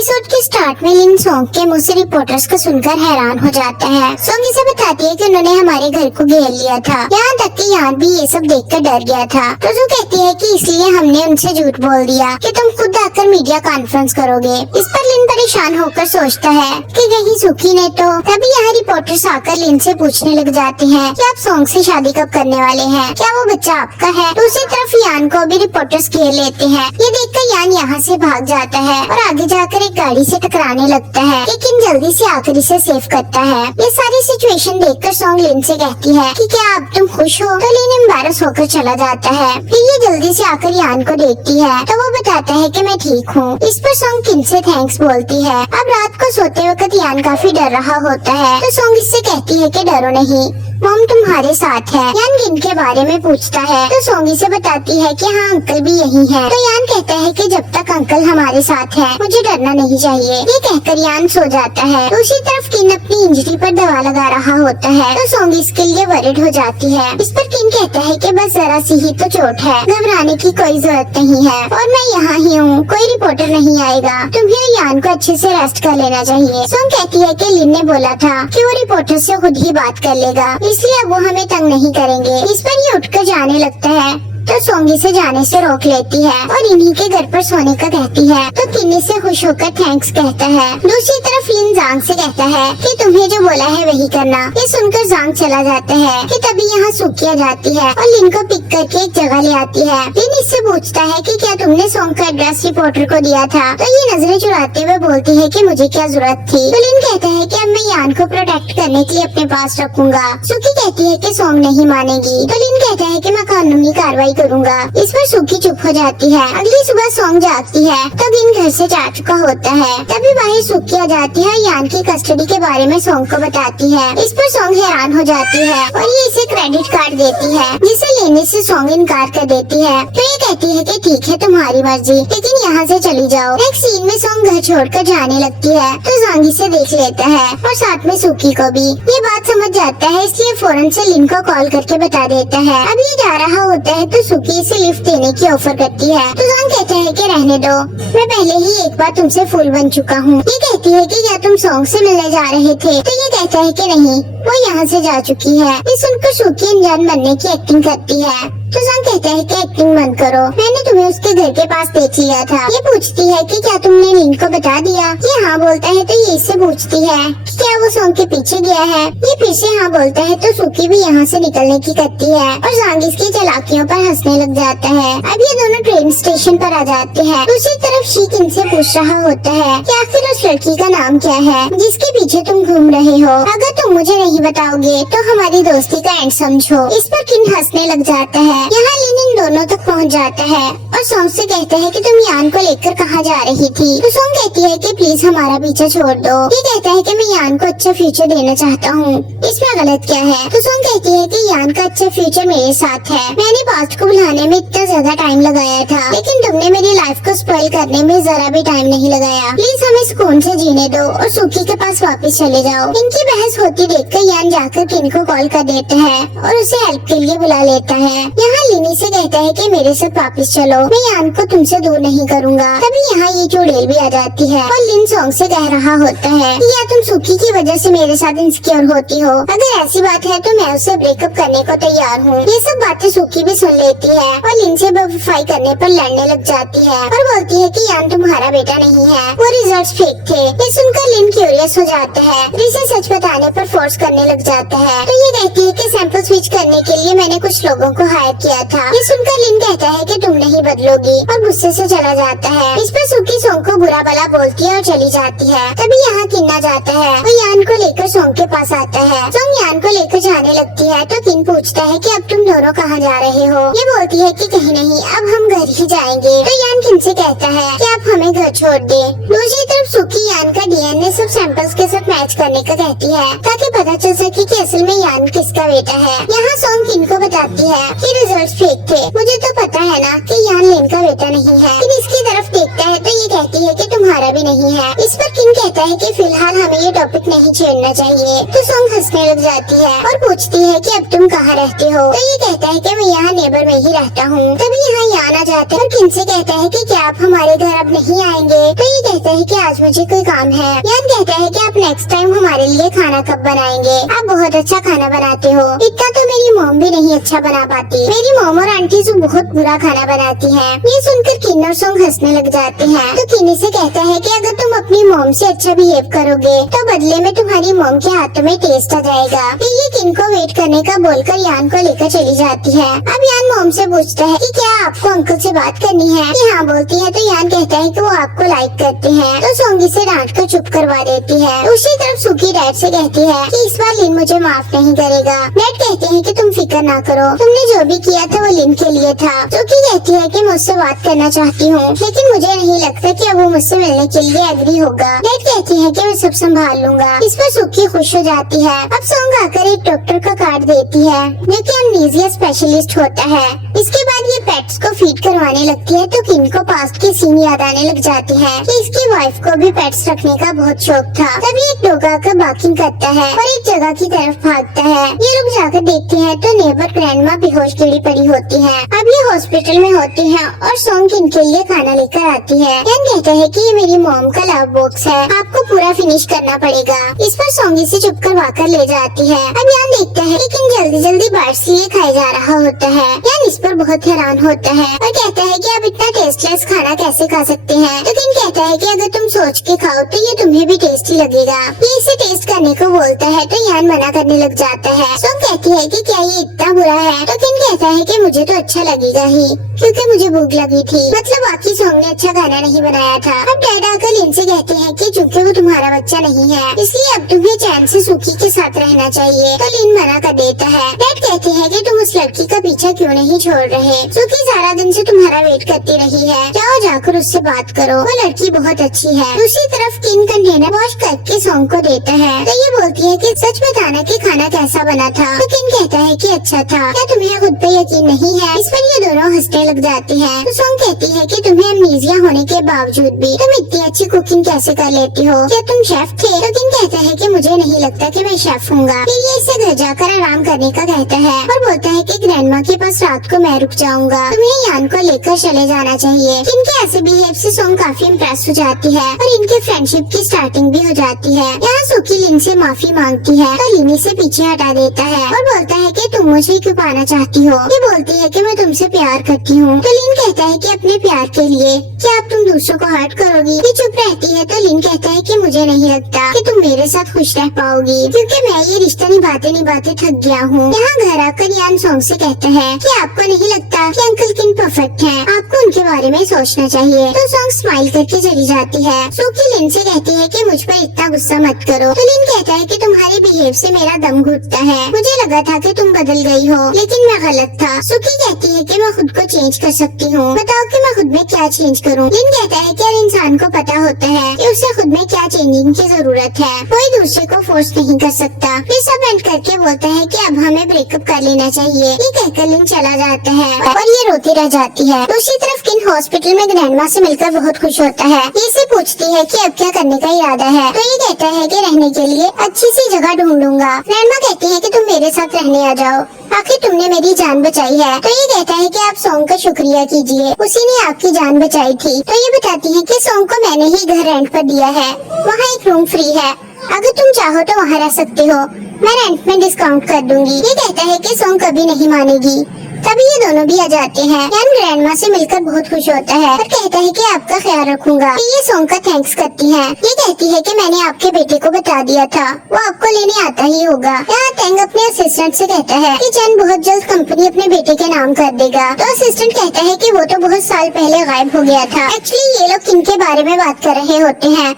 Episode के start में लिन song के मुंह से रिपोर्टर्स को सुनकर हैरान हो जाता है। सॉन्ग इसे बताती है कि उन्होंने हमारे घर को घेर लिया था, यहाँ तक कि यान भी ये सब देखकर डर गया था। तो जो कहती है कि इसलिए हमने उनसे झूठ बोल दिया कि तुम खुद आकर मीडिया कॉन्फ्रेंस करोगे। इस पर लिन परेशान होकर सोचता है कि कहीं सुखी ने तो। तभी यहाँ रिपोर्टर्स आकर लिन से पूछने लग जाते हैं कि आप सॉन्ग से शादी कब करने वाले हैं, क्या वो बच्चा आपका है। दूसरी तरफ यान को भी रिपोर्टर्स घेर लेते हैं। ये देखकर यान यहाँ से भाग जाता है और आगे जाकर एक गाड़ी से टकराने लगता है, लेकिन जल्दी से आकर इसे सेव करता है। ये सारी सिचुएशन देखकर सॉन्ग लिन से कहती है कि क्या अब तुम खुश हो, तो लिन एम्बैरस होकर चला जाता है। फिर ये जल्दी से आकर यान को देखती है तो वो बताता है कि मैं ठीक हूँ। इस पर सॉन्ग किन से थैंक्स बोलती है। अब रात को सोते वक्त यान काफी डर रहा होता है तो सॉन्ग इससे कहती है कि डरो नहीं, मॉम तुम्हारे साथ है। यान किन के बारे में पूछता है तो सोंगी से बताती है कि हाँ अंकल भी यही है। तो यान कहता है कि जब तक अंकल हमारे साथ है मुझे डरना नहीं चाहिए। ये कहकर यान सो जाता है। दूसरी तरफ किन अपनी इंजरी पर दवा लगा रहा होता है तो सोंगी इसके लिए वरिड हो जाती है। इस पर किन कहता है कि बस जरा सी ही तो चोट है, घबराने की कोई जरूरत नहीं है और मैं यहाँ ही हूँ, कोई रिपोर्टर नहीं आएगा। तुम्हें यान को अच्छे से रेस्ट कर लेना चाहिए। सोंग कहती है कि लिन ने बोला था कि वो रिपोर्टर से खुद ही बात कर लेगा, इसलिए अब वो हमें तंग नहीं करेंगे। इस पर ये उठकर जाने लगता है तो सोंगी से जाने से रोक लेती है और इन्हीं के घर पर सोने का कहती है तो किन्नी से खुश होकर थैंक्स कहता है। दूसरी तरफ लिन जांग से कहता है कि तुम्हें जो बोला है वही करना। ये सुनकर जांग चला जाता है कि तभी यहाँ सूखी आ जाती है और लिन को पिक करके एक जगह ले आती है। लिन इससे पूछता है कि क्या तुमने सोंग का एड्रेस रिपोर्टर को दिया था। तो ये नजरें चुराते हुए बोलती है कि मुझे क्या जरूरत थी। तो लिन कहता है कि अब मैं यान को प्रोटेक्ट करने के लिए अपने पास रखूंगा। सुखी कहती है कि सोंग नहीं मानेगी तो लिन कहता है कि मैं कानूनी कार्रवाई करूंगा। इस पर सुखी चुप हो जाती है। अगली सुबह सोंग जागती है तो दिन घर से जा चुका होता है। तभी बाहर सुखी आ जाती है, यान की कस्टडी के बारे में सोंग को बताती है। इस पर सोंग हैरान हो जाती है और ये इसे क्रेडिट कार्ड देती है जिसे लेने से सोंग इनकार कर देती है। तो ये कहती है कि ठीक है तुम्हारी मर्जी, लेकिन यहाँ से चली जाओ। नेक्स्ट सीन में सोंग घर छोड़कर जाने लगती है तो जांगी से देख लेता है और साथ में सुखी को भी। ये बात समझ जाता है इसलिए फौरन से लिन को कॉल करके बता देता है। अब ये जा रहा होता है तो सुखी इसे लिफ्ट देने की ऑफर करती है तो जांग कहता है कि रहने दो, मैं पहले ही एक बार तुमसे फूल बन चुका हूँ। ये कहती है कि क्या तुम सोंग से मिलने जा रहे थे। तो ये कहता है कि नहीं, वो यहाँ से जा चुकी है। ये सुनकर सुखी अनजान बनने की एक्टिंग करती है तो जांग कहता है कि एक्टिंग बंद करो, मैंने तुम्हें उसके घर के पास देख लिया था। ये पूछती है कि क्या तुमने लिन को बता दिया। ये हाँ बोलता है तो ये इससे पूछती है कि क्या वो सोंग के पीछे गया है। ये फिर से हाँ बोलता है तो सुखी भी यहाँ से निकलने की करती है और जांग इसकी चालाकियों पर हंसने लग जाता है। अब ये दोनों ट्रेन स्टेशन पर आ जाते हैं। दूसरी तरफ शीक इनसे पूछ रहा होता है कि आखिर उस लड़की का नाम क्या है जिसके पीछे तुम घूम रहे हो। अगर तुम मुझे नहीं बताओगे तो हमारी दोस्ती का एंड समझो। इस पर किन हंसने लग जाता है। यहाँ लिन इन दोनों तक पहुँच जाता है और सोंग से कहता है कि तुम यान को लेकर कहाँ जा रही थी। तो सोंग कहती है कि प्लीज हमारा पीछा छोड़ दो। ये कहता है कि मैं यान को अच्छा फ्यूचर देना चाहता हूँ, इसमें गलत क्या है। तो सोंग कहती है कि यान का अच्छा फ्यूचर मेरे साथ है। मैंने पास्ट को भुलाने में इतना ज्यादा टाइम लगाया था, लेकिन तुमने मेरी लाइफ को स्पॉइल करने में जरा भी टाइम नहीं लगाया। प्लीज हमें सुकून से जीने दो और सुखी के पास वापस चले जाओ। इनकी बहस होती देखकर यान जाकर किन को कॉल कर देता है और उसे हेल्प के लिए बुला लेता है। यहाँ लिनी से कहता है कि मेरे साथ वापस चलो, मैं यान को तुमसे दूर नहीं करूँगा। तभी यहाँ ये चुड़ैल भी आ जाती है और लिन सोंग से कह रहा होता है कि या तुम सुखी की वजह से मेरे साथ इनसिक्योर होती हो। अगर ऐसी बात है तो मैं उससे ब्रेकअप करने को तैयार हूँ। ये सब बातें सुखी भी सुन लेती है और लिन से बेवफाई करने पर लड़ने लग जाती है और बोलती है कि यान तुम्हारा बेटा नहीं है, वो रिजल्ट्स फेक थे। ये सुनकर लिन क्यूरियस हो जाता है, इसे सच बताने पर फोर्स करने लग जाता है। तो ये कहती है कि सैंपल स्विच करने के लिए मैंने कुछ लोगों को हायर किया था। ये सुनकर लिन कहता है कि तुम नहीं बदलोगी और गुस्से से चला जाता है। इस पर सुखी सोंग को बुरा भला बोलती है और चली जाती है। तभी यहाँ किन्ना जाता है और यान को लेकर सोंग के पास आता है। सोंग यान को लेकर जाने लगती है तो किन पूछता है कि अब तुम दोनों कहाँ जा रहे हो। ये बोलती है कि कहीं नहीं, अब हम घर ही जाएंगे। तो यान किन से कहता है कि आप हमें घर छोड़ दे। दूसरी तरफ सुखी यान का डीएनए सब सैंपल्स के साथ मैच करने का कहती है ताकि पता चल सके कि असल में यान किसका बेटा है। यहाँ सोंग किन को बताती है कि रिजल्ट फेक थे। मुझे तो पता है ना कि यान लिन का बेटा नहीं है। फिर इसकी तरफ देखता है तो ये कहती है कि तुम्हारा भी नहीं है। इस पर किन कहता है कि फिलहाल हमें ये टॉपिक नहीं छेड़ना चाहिए। तो सोंग हंसने लग जाती है और पूछती है कि अब तुम कहाँ रहते हो। तो ये कहता है कि मैं यहाँ नेबर में ही रहता हूँ। तभी यहाँ यान आ जाता है और किन से कहता है कि क्या आप हमारे घर अब नहीं आएंगे। तो ये कहता है कि आज मुझे कोई काम है। यान कहता है कि आप नेक्स्ट टाइम हमारे लिए खाना कब बनाएंगे? आप बहुत अच्छा खाना बनाते हो। इतना तो मेरी मॉम भी नहीं अच्छा बना पाती। मेरी मॉम और आंटी जो बहुत बुरा खाना बनाती हैं। ये सुनकर किन और सोंग हंसने लग जाते हैं। तो किन्नी से कहता है कि अगर तुम अपनी मॉम से अच्छा बिहेव करोगे तो बदले में तुम्हारी मॉम के हाथों में टेस्ट आ जाएगा। फिर ये किन को वेट करने का बोलकर यान को लेकर चली जाती है। अब यान मॉम से पूछता है कि क्या आपको अंकल से बात करनी है? कि हाँ बोलती है तो यान कहता है कि वो आपको लाइक करते हैं। तो सोंगी से डांट कर चुप करवा देती है। दूसरी तरफ सुकी डैड से कहती है कि इस बार लिन मुझे माफ नहीं करेगा। डैड कहते हैं कि तुम फिक्र ना करो, तुमने जो भी किया था वो लिन के लिए था। सुकी कहती है कि मुझसे बात करना चाहती हूँ लेकिन मुझे नहीं लगता कि अब वो मुझसे मिलने के लिए एग्री होगा। डैड कहती है कि मैं सब संभाल लूंगा। इस पर सुकी खुश हो जाती है। अब सोंग आकर एक डॉक्टर का कार्ड देती है जो कि अमनीजिया स्पेशलिस्ट होता है। इसके बाद ये पेट्स को फीड करवाने लगती है तो किन को पास्ट की सीन याद आने लग जाती है कि इसकी वाइफ को भी पेट्स रखने का बहुत शौक था। तभी एक डॉग आकर बार्किंग करता है और एक जगह की तरफ भागता है। ये लोग जाकर देखते हैं तो नेबर ग्रैंडमा बेहोश गिरी पड़ी होती है। अब ये हॉस्पिटल में होती है और सोंग इनके लिए खाना लेकर आती है। यान कहता है कि ये मेरी मॉम का लव बॉक्स है, आपको पूरा फिनिश करना पड़ेगा। इस पर सोंगी से चुप करवाकर ले जाती है। अब यान देखता है लेकिन जल्दी जल्दी बाइट्स लिए खाया जा रहा होता है। यान इस पर बहुत हैरान होता है और कहता है कि आप इतना टेस्टलेस खाना कैसे खा सकते हैं? तो किन कहता है कि अगर तुम सोच के खाओ तो ये तुम्हें भी टेस्टी लगेगा। ये इसे टेस्ट करने को बोलता है तो यान मना करने लग जाता है। सोंग कहती है कि क्या ये इतना बुरा है? तो किन कहता है कि मुझे तो अच्छा लगेगा ही क्योंकि मुझे भूख लगी थी। मतलब बाकी सोंग ने अच्छा खाना नहीं बनाया था। अब डैड आकर लिन से कहते हैं कि चूंकि वो तुम्हारा बच्चा नहीं है इसलिए अब तुम्हें चैन से सुकी के साथ रहना चाहिए। तो लिन मना कर देता है। डैड कहते हैं कि तुम उस लड़की का पीछा क्यों नहीं छोड़ रहे? सुकी सारा दिन से तुम्हारा वेट करती रही है, जाओ जाकर उससे बात करो, वो लड़की बहुत अच्छी है। दूसरी तरफ किन कंटेनर वॉश करके सोंग को देता है तो ये बोलती है कि सच बताना कि खाना कैसा बना था? तो किन कहता है कि अच्छा था। क्या तुम्हें खुद पे यकीन नहीं है? इस पर ये दोनों हंसने लग जाती है। तो सोंग कहती है कि तुम्हें अमनीजिया होने के बावजूद भी तुम इतनी अच्छी कुकिंग कैसे कर लेती हो? क्या तुम शेफ थे? तो किन कहता है कि मुझे नहीं लगता कि मैं शेफ हूँगा। फिर ये इसे घर जाकर आराम करने का कहता है और बोलता है कि ग्रैंडमा के पास रात को मैं रुक जाऊंगा, तुम्हें यान को लेकर चले जाना चाहिए। इनके ऐसे बिहेव से सोंग काफी इम्प्रेस हो जाती है और इनके फ्रेंडशिप की स्टार्टिंग भी हो जाती है। यहाँ सुकी लिन से माफी मांगती है तो लिन इसे पीछे हटा देता है और बोलता है कि तुम मुझे क्यों पाना चाहती हो? ये बोलती है कि मैं तुमसे प्यार करती हूँ। तो लिन कहता है कि अपने प्यार के लिए क्या अब तुम दूसरों को हर्ट करोगी? ये चुप रहती है तो लिन कहता है कि मुझे नहीं लगता कि तुम मेरे साथ खुश रह पाओगी क्योंकि मैं ये रिश्ता निभाते निभाते थक गया हूँ। यहाँ घर आकर यान सोंग से कहता है कि आपको नहीं लगता कि अंकल किन परफेक्ट हैं? आपको उनके बारे में सोचना चाहिए। तो सोंग स्माइल करके चली जाती है। सुकी लिन से कहती है कि मुझ पर इतना गुस्सा मत करो। तो लिन कहता है कि तुम्हारे बिहेव से मेरा दम घुटता है, मुझे लगा था कि तुम बदल गई हो लेकिन मैं गलत था। सुकी कहती है कि मैं खुद को चेंज कर सकती हूँ, बताओ कि मैं खुद में क्या चेंज करूँ? लिन कहता है कि हर इंसान को पता होता है कि उसे खुद में क्या चेंजिंग की जरूरत है, कोई दूसरे को फोर्स नहीं कर सकता। फिर सब एंड करके बोलता है कि अब हमें ब्रेकअप कर लेना चाहिए। ये कहकर लिन चला जाता है और ये रोती रह जाती है। दूसरी तरफ किन हॉस्पिटल में ग्रैंडमा से मिलकर बहुत खुश होता है। ये इसे पूछती है कि अब क्या करने का इरादा है? तो ये कहता है कि रहने के लिए अच्छी सी जगह ढूंढूंगा। ग्रैंडमा कहती है कि तुम मेरे साथ रहने आ जाओ, आखिर तुमने मेरी जान बचाई है। तो ये कहता है कि आप सोंग का शुक्रिया कीजिए, उसी ने आपकी जान बचाई थी। तो ये बताती है कि सोंग को मैंने ही घर रेंट पर दिया है, वहाँ एक रूम फ्री है, अगर तुम चाहो तो वहाँ रह सकते हो, मैं रेंट में डिस्काउंट कर दूंगी। ये कहता है कि सोंग कभी नहीं मानेगी। तभी ये दोनों भी आ जाते हैं। यान ग्रैंडमा से मिलकर बहुत खुश होता है और कहता है कि आपका ख्याल रखूंगा। ये सोंग का थैंक्स करती है। ये कहती है कि मैंने आपके बेटे को बता दिया था, वो आपको लेने आता ही होगा। यहाँ टेंग अपने असिस्टेंट से कहता है कि चैन बहुत जल्द कंपनी अपने बेटे के नाम कर देगा। तो असिस्टेंट कहता है कि वो तो बहुत साल पहले गायब हो गया था। एक्चुअली ये लोग किन के बारे में बात कर रहे होते हैं।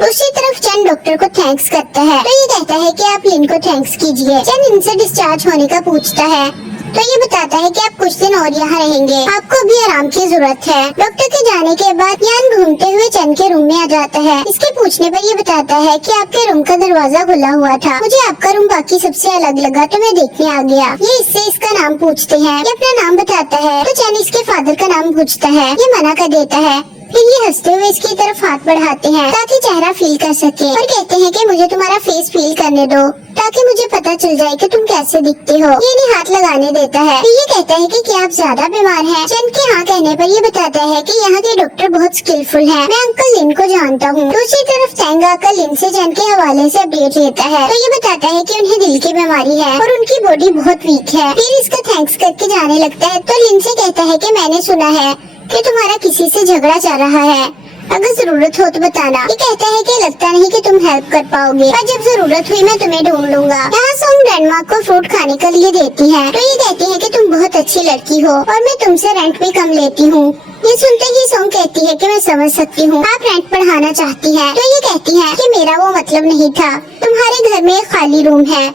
दूसरी तरफ चैन डॉक्टर को थैंक्स करता है तो ये कहता है कि आप लिन को थैंक्स कीजिए। चैन इनसे डिस्चार्ज होने का पूछता है तो ये बताता है कि आप कुछ दिन और यहाँ रहेंगे, आपको भी आराम की जरूरत है। डॉक्टर के जाने के बाद यान घूमते हुए चैन के रूम में आ जाता है। इसके पूछने पर ये बताता है कि आपके रूम का दरवाजा खुला हुआ था, मुझे आपका रूम बाकी सबसे अलग लगा तो मैं देखने आ गया। ये इससे इसका नाम पूछते हैं, ये अपना नाम बताता है तो चैन इसके फादर का नाम पूछता है, ये मना कर देता है। फिर ये हंसते हुए इसकी तरफ हाथ बढ़ाते हैं ताकि चेहरा फील कर सके और कहते हैं कि मुझे तुम्हारा फेस फील करने दो ताकि मुझे पता चल जाए कि तुम कैसे दिखते हो। ये इन्हें हाथ लगाने देता है। फिर ये कहता है कि क्या आप ज्यादा बीमार हैं? चैन के हाँ कहने पर ये बताता है कि यहाँ के डॉक्टर बहुत स्किलफुल हैं। मैं अंकल लिन को जानता हूँ। दूसरी तरफ टैंग आकर लिन से चैन के हवाले से अपडेट लेता है तो ये बताता है कि उन्हें दिल की बीमारी है और उनकी बॉडी बहुत वीक है। फिर इसका थैंक्स करके जाने लगता है तो लिन से कहता है कि मैंने सुना है कि तुम्हारा किसी से झगड़ा चल रहा है, अगर जरूरत हो तो बताना। ये कहता है कि लगता नहीं कि तुम हेल्प कर पाओगे, पर जब जरूरत हुई मैं तुम्हें ढूंढ लूंगा। यहाँ सोंग ग्रैंडमा को फ्रूट खाने के लिए देती है तो ये कहती है कि तुम बहुत अच्छी लड़की हो और मैं तुमसे रेंट भी कम लेती हूँ। ये सुनते ही सोंग कहती है कि मैं समझ सकती हूँ, आप रेंट बढ़ाना चाहती हैं। तो ये कहती है कि मेरा वो मतलब नहीं था, तुम्हारे घर में एक खाली रूम है,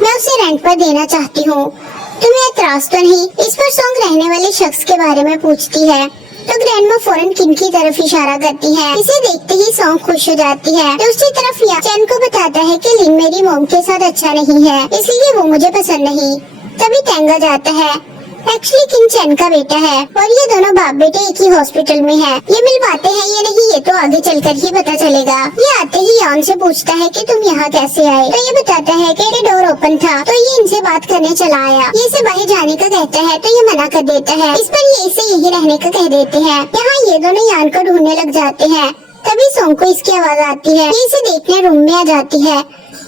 मैं उसे रेंट पर देना चाहती हूँ, तुम्हें एतराज तो नहीं? इस पर सोंग रहने वाले शख्स के बारे में पूछती है तो ग्रैंडमा फौरन किन की तरफ इशारा करती है। इसे देखते ही सोंग खुश हो जाती है। दूसरी तरफ या चैन को बताता है कि लिन मेरी मॉम के साथ अच्छा नहीं है, इसलिए वो मुझे पसंद नहीं। तभी टैंग आ जाता है। एक्चुअली किन चैन का बेटा है और ये दोनों बाप बेटे एक ही हॉस्पिटल में है। ये मिल पाते हैं ये नहीं, ये तो आगे चलकर ही पता चलेगा। ये आते ही यान से पूछता है कि तुम यहाँ कैसे आए तो ये बताता है कि डोर ओपन था तो ये इनसे बात करने चला आया। ये इसे बाहर जाने का कहता है तो ये मना कर देता है। इस पर ये इसे यही रहने का कह देते हैं। यहाँ ये दोनों यान को ढूंढने लग जाते हैं। तभी सोंग को इसकी आवाज आती है। ये इसे देखने रूम में आ जाती है।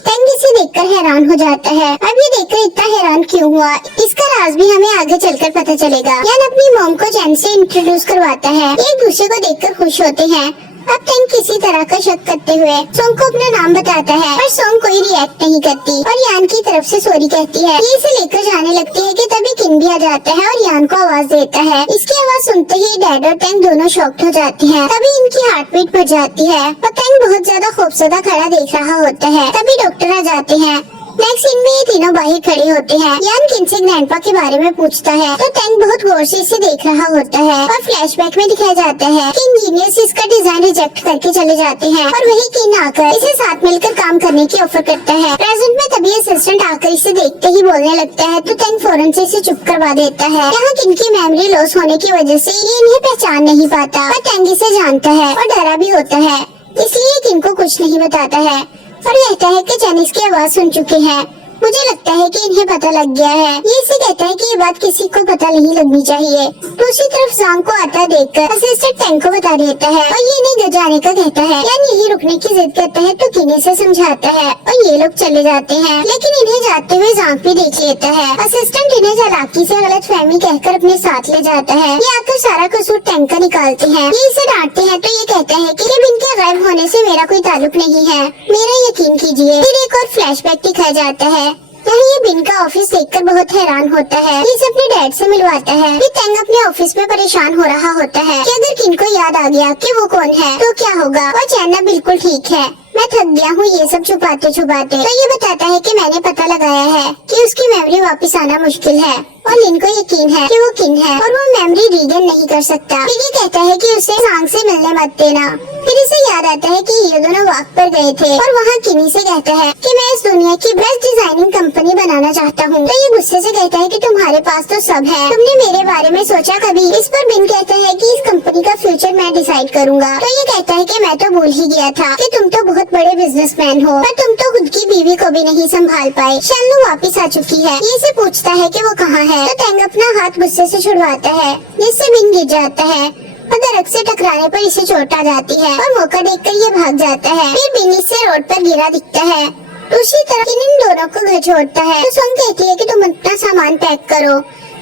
टैंग इसे देखकर हैरान हो जाता है। अब ये देखकर इतना हैरान क्यों हुआ, इसका राज भी हमें आगे चलकर पता चलेगा। यान अपनी मॉम को चैन से इंट्रोड्यूस करवाता है। एक दूसरे को देखकर खुश होते हैं। अब टैंग किसी तरह का शक करते हुए सोंग को अपना नाम बताता है पर सोंग कोई रिएक्ट नहीं करती और यान की तरफ से सॉरी कहती है। ये इसे लेकर जाने लगती है कि तभी किन भी आ जाता है और यान को आवाज देता है। इसकी आवाज सुनते ही डैड और टैंग दोनों शॉक्ड हो जाते हैं। तभी इनकी हार्ट बीट बढ़ जाती है और टैंग बहुत ज्यादा खूबसूरत खड़ा देख रहा होता है। तभी डॉक्टर आ जाते हैं। नेक्स्ट सीन में ये तीनों बाहर खड़े होते हैं। यान किन से ग्रैंडपा के बारे में पूछता है तो टैंग बहुत गौर से इसे देख रहा होता है और फ्लैशबैक में दिखाया जाता है कि इंजीनियर्स इसका डिजाइन रिजेक्ट करके चले जाते हैं और वही किन आकर इसे साथ मिलकर काम करने की ऑफर करता है। प्रेजेंट में तभी असिस्टेंट आकर इसे देखते ही बोलने लगता है तो टैंग फौरन से इसे चुप करवा देता है। यहाँ किन की मेमोरी लॉस होने की वजह से ये इन्हें पहचान नहीं पाता पर टैंग इसे जानता है और डरा भी होता है, इसलिए किन को कुछ नहीं बताता है और कहता है कि चाइनीज की आवाज सुन चुके हैं, मुझे लगता है कि इन्हें पता लग गया है। ये इसे कहता है कि ये बात किसी को पता नहीं लगनी चाहिए। दूसरी तरफ सांग को आता देखकर असिस्टेंट टैंग को बता देता है और ये नहीं घर जाने का कहता है। यान यही रुकने की जिद करता है तो किने से समझाता है और ये लोग चले जाते हैं, लेकिन इन्हें जाते हुए सांग भी देख लेता है। असिस्टेंट इन्हें चालाकी से गलतफहमी कहकर अपने साथ ले जाता है। ये आकर सारा कसूर टैंग का निकालते हैं। ये इसे डांटते हैं तो ये कहता है कि जब इनके गायब होने से मेरा कोई ताल्लुक नहीं है, मेरा यकीन कीजिए। फिर एक और फ्लैशबैक दिखाया जाता है। यहाँ ये बिन का ऑफिस देखकर बहुत हैरान होता है। इसे अपने डैड से मिलवाता है। फिर टैंग अपने ऑफिस में परेशान हो रहा होता है कि अगर किन को याद आ गया कि वो कौन है तो क्या होगा। और चैना बिल्कुल ठीक है, मैं थक गया हूँ ये सब छुपाते छुपाते। तो ये बताता है कि मैंने पता लगाया है कि उसकी मेमोरी वापस आना मुश्किल है और लिन को यकीन है कि वो किन है और वो मेमोरी रीगेन नहीं कर सकता। फिर ये कहता है कि उसे सांग से मिलने मत देना। फिर इसे याद आता है कि ये दोनों वॉक पर गए थे और वहाँ किनी से कहता है कि मैं इस दुनिया की बेस्ट डिजाइनिंग कंपनी बनाना चाहता हूँ। तो ये गुस्से से कहता है कि तुम्हारे पास तो सब है, तुमने मेरे बारे में सोचा कभी? इस पर बिन कहता है कि इस कंपनी का फ्यूचर मैं डिसाइड करूँगा। तो ये कहता है कि मैं तो भूल ही गया था कि तुम तो बहुत बड़े बिजनेसमैन हो पर तुम तो खुद की बीवी को भी नहीं संभाल पाए। शानू वापिस आ चुकी है। ये इसे पूछता है कि वो कहाँ है तो टैंग अपना हाथ गुस्से से छुड़वाता है जिससे बिन गिर जाता है और दरख्त से टकराने पर इसे चोट आ जाती है और मौका देखकर ये भाग जाता है। फिर बिन इससे रोड पर गिरा दिखता है। दूसरी तरफ किन इन दोनों को घर छोड़ता है तो सोंग कहती है कि तुम अपना सामान पैक करो,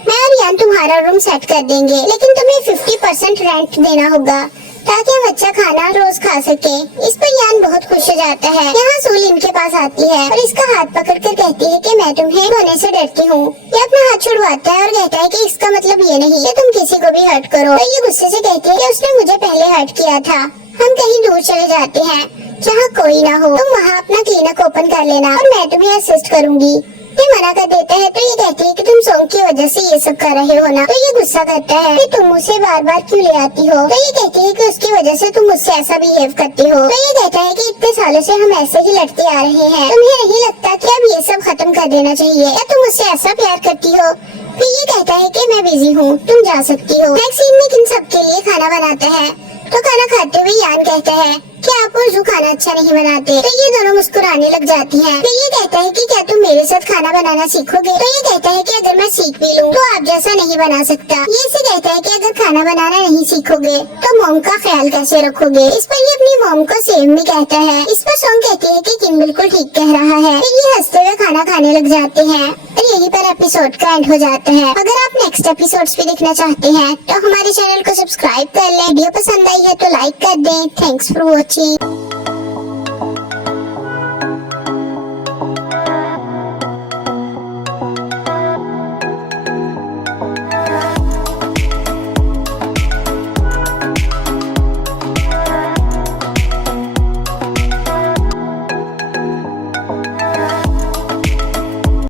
मैं और यान तुम्हारा रूम सेट कर देंगे, लेकिन तुम्हें 50% रेंट देना होगा ताकि हम अच्छा खाना रोज खा सके। इस पर यान बहुत खुश हो जाता है। यहाँ सूल इनके पास आती है और इसका हाथ पकड़कर कहती है कि मैं तुम्हें होने से डरती हूँ। ये अपना हाथ छुड़वाता है और कहता है कि इसका मतलब ये नहीं कि तुम किसी को भी हर्ट करो। तो ये गुस्से से कहती है कि उसने मुझे पहले हर्ट किया था। हम कहीं दूर चले जाते हैं जहाँ कोई ना हो, तुम वहाँ अपना क्लिनिक ओपन कर लेना और मैं तुम्हें असिस्ट करूँगी। ये मना कर देता है तो ये कहती है कि तुम सोंग की वजह से ये सब कर रहे हो ना। तो ये गुस्सा करता है कि तुम मुझसे बार बार क्यों ले आती हो। तो ये कहती है कि उसकी वजह से तुम मुझसे ऐसा बिहेव करती हो। तो ये कहता है कि इतने सालों से हम ऐसे ही लड़ते आ रहे हैं, तुम्हें नहीं लगता कि अब ये सब खत्म कर देना चाहिए, या तुम मुझसे ऐसा प्यार करती हो? फिर ये कहता है कि मैं बिजी हूँ, तुम जा सकती हो। नेक्स्ट सीन में किन सबके लिए खाना बनाता है। तो खाना खाते हुए यान कहता है कि आप उर्जू खाना अच्छा नहीं बनाते। तो ये दोनों मुस्कुराने लग जाती हैं। फिर ये कहता है कि क्या तुम मेरे साथ खाना बनाना सीखोगे? तो ये कहता है कि अगर मैं सीख भी लूँ तो आप जैसा नहीं बना सकता। ये इसे कहता है कि अगर खाना बनाना नहीं सीखोगे तो मॉम का ख्याल कैसे रखोगे? इस पर ये अपनी मॉम को सेम भी कहता है। इस पर सॉन्ग कहती है कि किंग बिल्कुल ठीक कह रहा है। फिर ये हंसते हुए खाना खाने लग जाते हैं और यहीं पर एपिसोड का एंड हो जाता है। अगर आप नेक्स्ट एपिसोड्स भी देखना चाहते हैं तो हमारे चैनल को सब्सक्राइब कर लें। वीडियो पसंद आई है तो लाइक कर दें। Thanks for watching.